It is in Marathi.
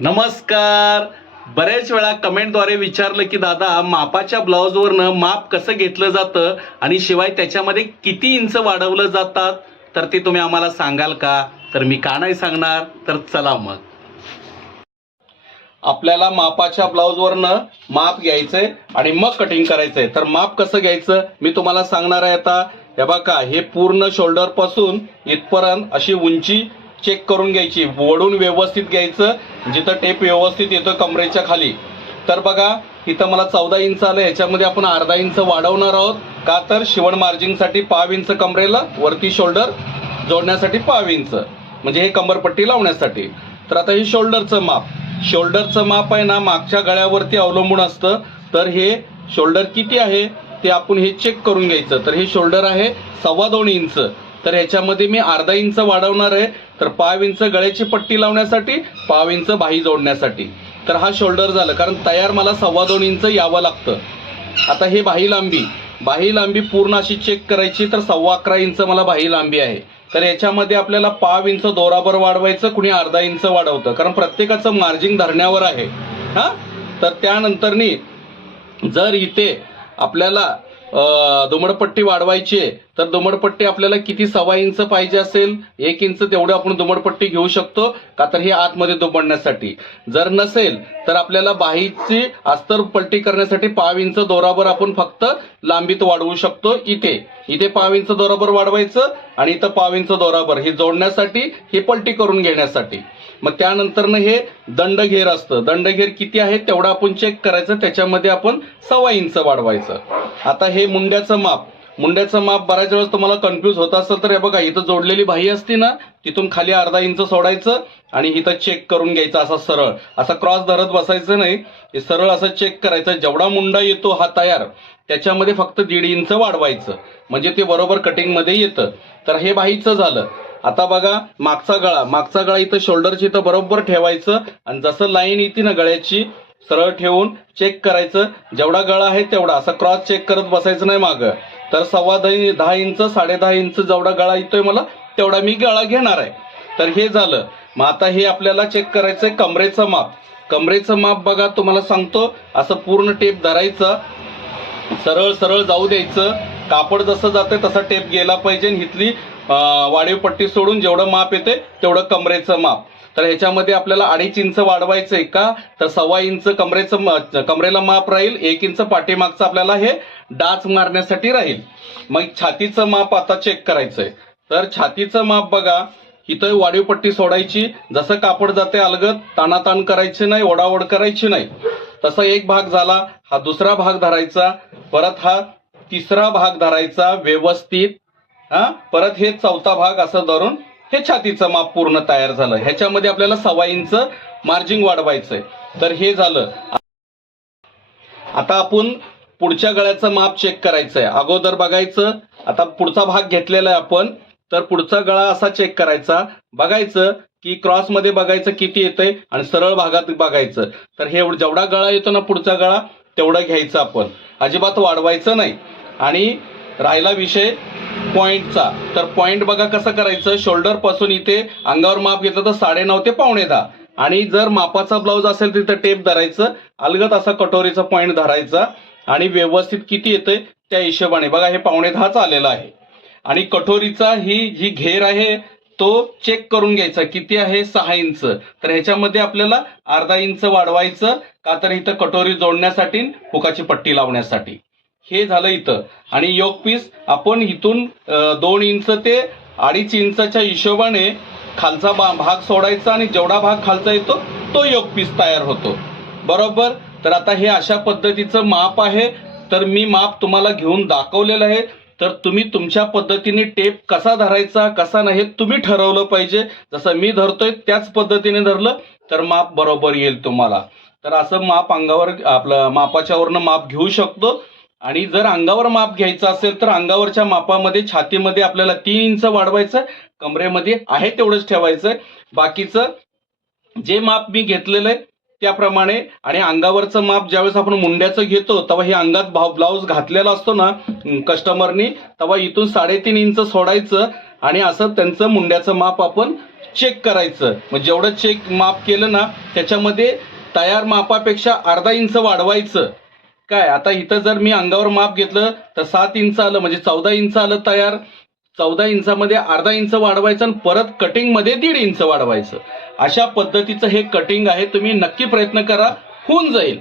नमस्कार. बरेच वेळा कमेंटद्वारे विचारलं की दादा मापाच्या ब्लाऊजवरनं माप कसं घेतलं जातं आणि शिवाय त्याच्यामध्ये किती इंच वाढवलं जातात, तर ते तुम्ही आम्हाला सांगाल का? तर मी का नाही सांगणार, तर चला मग. आपल्याला मापाच्या ब्लाऊजवरनं माप घ्यायचंय आणि मग कटिंग करायचंय. तर माप कसं घ्यायचं मी तुम्हाला सांगणार आहे आता. हे बघा, हे पूर्ण शोल्डर पासून इथपर्यंत अशी उंची चेक करून घ्यायची, वळून व्यवस्थित घ्यायचं, जिथं टेप व्यवस्थित येतो कमरेच्या खाली. तर बघा, इथं मला 14 इंच आलं, ह्याच्यामध्ये आपण अर्धा इंच वाढवणार आहोत. का तर शिवण मार्जिंगसाठी 5 इंच कमरेला, वरती शोल्डर जोडण्यासाठी 5 इंच, म्हणजे हे कंबरपट्टी लावण्यासाठी. तर आता हे शोल्डरचं माप आहे ना, मागच्या गळ्यावरती अवलंबून असतं. तर हे शोल्डर किती आहे ते आपण हे चेक करून घ्यायचं. तर हे शोल्डर आहे 2.25 इंच. तर ह्याच्यामध्ये मी अर्धा इंच वाढवणार आहे. तर 5 इंच गळ्याची पट्टी लावण्यासाठी, 5 इंच बाही जोडण्यासाठी. तर हा शोल्डर झालं, कारण तयार मला 2.25 इंच यावं लागतं. आता हे बाही लांबी पूर्ण अशी चेक करायची. तर 11.25 इंच मला बाही लांबी आहे. तर याच्यामध्ये आपल्याला 5 इंच दोराबर वाढवायचं, कुणी अर्धा इंच वाढवतं, कारण प्रत्येकाचं मार्जिंग धरण्यावर आहे. तर त्यानंतरनी जर इथे आपल्याला दुमडपट्टी वाढवायची आहे, तर दुमडपट्टी आपल्याला किती 1.25 इंच पाहिजे असेल, 1 इंच तेवढं आपण दुमडपट्टी घेऊ शकतो. का तर हे आतमध्ये दुमडण्यासाठी. जर नसेल तर आपल्याला बाहीची अस्तर पलटी करण्यासाठी 5 इंच दोराबर आपण फक्त लांबीत वाढवू शकतो. इथे 5 इंच दोराबर वाढवायचं आणि इथं 5 इंच दोराबर, हे जोडण्यासाठी, हे पलटी करून घेण्यासाठी. मग त्यानंतरनं हे दंडघेर असतं. दंडघेर किती आहे तेवढं आपण चेक करायचं, त्याच्यामध्ये आपण 1.25 इंच वाढवायचं. आता हे मुंड्याचं माप बऱ्याच वेळेस तुम्हाला कन्फ्यूज होत असेल, तर हे बघा, इथं जोडलेली बाही असती ना, तिथून खाली अर्धा इंच सोडायचं आणि इथं चेक करून घ्यायचं. असा सरळ, असा क्रॉस धरत बसायचं नाही, हे सरळ असं चेक करायचं. जेवढा मुंडा येतो हा तयार, त्याच्यामध्ये फक्त 1.5 इंच वाढवायचं, म्हणजे ते बरोबर कटिंगमध्ये येतं. तर हे बाहीचं झालं. आता बघा, मागचा गळा इथं शोल्डरची इथं बरोबर ठेवायचं आणि जसं लाईन येते ना गळ्याची, सरळ ठेवून चेक करायचं. जेवढा गळा आहे तेवढा, असं क्रॉस चेक करत बसायचं नाही मागं. तर 10.25 इंच, 10.5 इंच जेवढा गळा येतोय मला, तेवढा मी गळा घेणार आहे. तर हे झालं. मग आता हे आपल्याला चेक करायचंय कमरेचं माप बघा, तुम्हाला सांगतो, असं पूर्ण टेप धरायचं, सरळ जाऊ द्यायचं. कापड जसं जातंय तसा टेप गेला पाहिजे. इथली वाढीव पट्टी सोडून जेवढं माप येते तेवढं कमरेचं माप. तर ह्याच्यामध्ये आपल्याला 2.5 इंच वाढवायचंय. का तर 1.25 इंच कमरेला माप राहील, 1 इंच पाठीमागचं आपल्याला हे डाच मारण्यासाठी राहील. मग छातीचं माप आता चेक करायचंय. तर छातीचं माप बघा, इथं वाढीव पट्टी सोडायची, जसं कापड जाते अलगद ताणाताण करायची नाही, ओढाओढ करायची नाही. तसा एक भाग झाला. हा दुसरा भाग धरायचा, परत हा तिसरा भाग धरायचा व्यवस्थित, परत हे चौथा भाग असं धरून हे छातीचं माप पूर्ण तयार झालं. ह्याच्यामध्ये आपल्याला 1.25 इंच मार्जिंग वाढवायचंय. तर हे झालं. आता आपण पुढच्या गळ्याचं माप चेक करायचंय. अगोदर बघायचं, आता पुढचा भाग घेतलेला आहे आपण, तर पुढचा गळा असा चेक करायचा, बघायचं की क्रॉस मध्ये बघायचं किती येतंय आणि सरळ भागात बघायचं. तर हे जेवढा गळा येतो ना पुढचा गळा, तेवढा घ्यायचा आपण, अजिबात वाढवायचं नाही. आणि राहिला विषय पॉइंटचा. तर पॉइंट बघा कसं करायचं, शोल्डर पासून इथे अंगावर माप घेतलं तर 9.5 ते 9.10, आणि जर मापाचा ब्लाऊज असेल तर इथं टेप धरायचं, अलगद असा कटोरीचा पॉइंट धरायचा आणि व्यवस्थित किती येतंय त्या हिशोबाने बघा, हे 9.10च आलेलं आहे. आणि कटोरीचा ही घेर आहे तो चेक करून घ्यायचा, किती आहे 6 इंच. तर ह्याच्यामध्ये आपल्याला अर्धा इंच वाढवायचं, का तर इथं कटोरी जोडण्यासाठी, हुकाची पट्टी लावण्यासाठी. हे झालं इथं. आणि योक पीस आपण इथून 2 इंच ते 2.5 इंचाच्या हिशोबाने खालचा भाग सोडायचा आणि जेवढा भाग खालचा येतो तो योक पीस तयार होतो, बरोबर. तर आता हे अशा पद्धतीचं माप आहे. तर मी माप तुम्हाला घेऊन दाखवलेलं आहे. तर तुम्ही तुमच्या पद्धतीने टेप कसा धरायचा कसा नाही हे तुम्ही ठरवलं पाहिजे. जसं मी धरतोय त्याच पद्धतीने धरलं तर माप बरोबर येईल तुम्हाला. तर असं माप अंगावर, आपलं मापाच्यावरनं माप घेऊ शकतो. आणि जर अंगावर माप घ्यायचं असेल तर अंगावरच्या मापामध्ये छातीमध्ये आपल्याला 3 इंच वाढवायचं, कमरेमध्ये आहे तेवढंच ठेवायचं. बाकीचं जे माप मी घेतलेलं आहे त्याप्रमाणे. आणि अंगावरचं माप ज्यावेळेस आपण मुंड्याचं घेतो तेव्हा हे अंगात ब्लाऊज घातलेला असतो ना कस्टमरनी, तेव्हा इथून 3.5 इंच सोडायचं आणि असं त्यांचं मुंड्याचं माप आपण चेक करायचं. मग जेवढं चेक माप केलं ना त्याच्यामध्ये तयार मापापेक्षा अर्धा इंच वाढवायचं. काय आता इथं जर मी अंगावर माप घेतलं तर 7 इंच आलं, म्हणजे 14 इंच आलं तयार. 14 इंचामध्ये अर्धा इंच वाढवायचं आणि परत कटिंग मध्ये 1.5 इंच वाढवायचं. अशा पद्धतीचं हे कटिंग आहे. तुम्ही नक्की प्रयत्न करा, होऊन जाईल.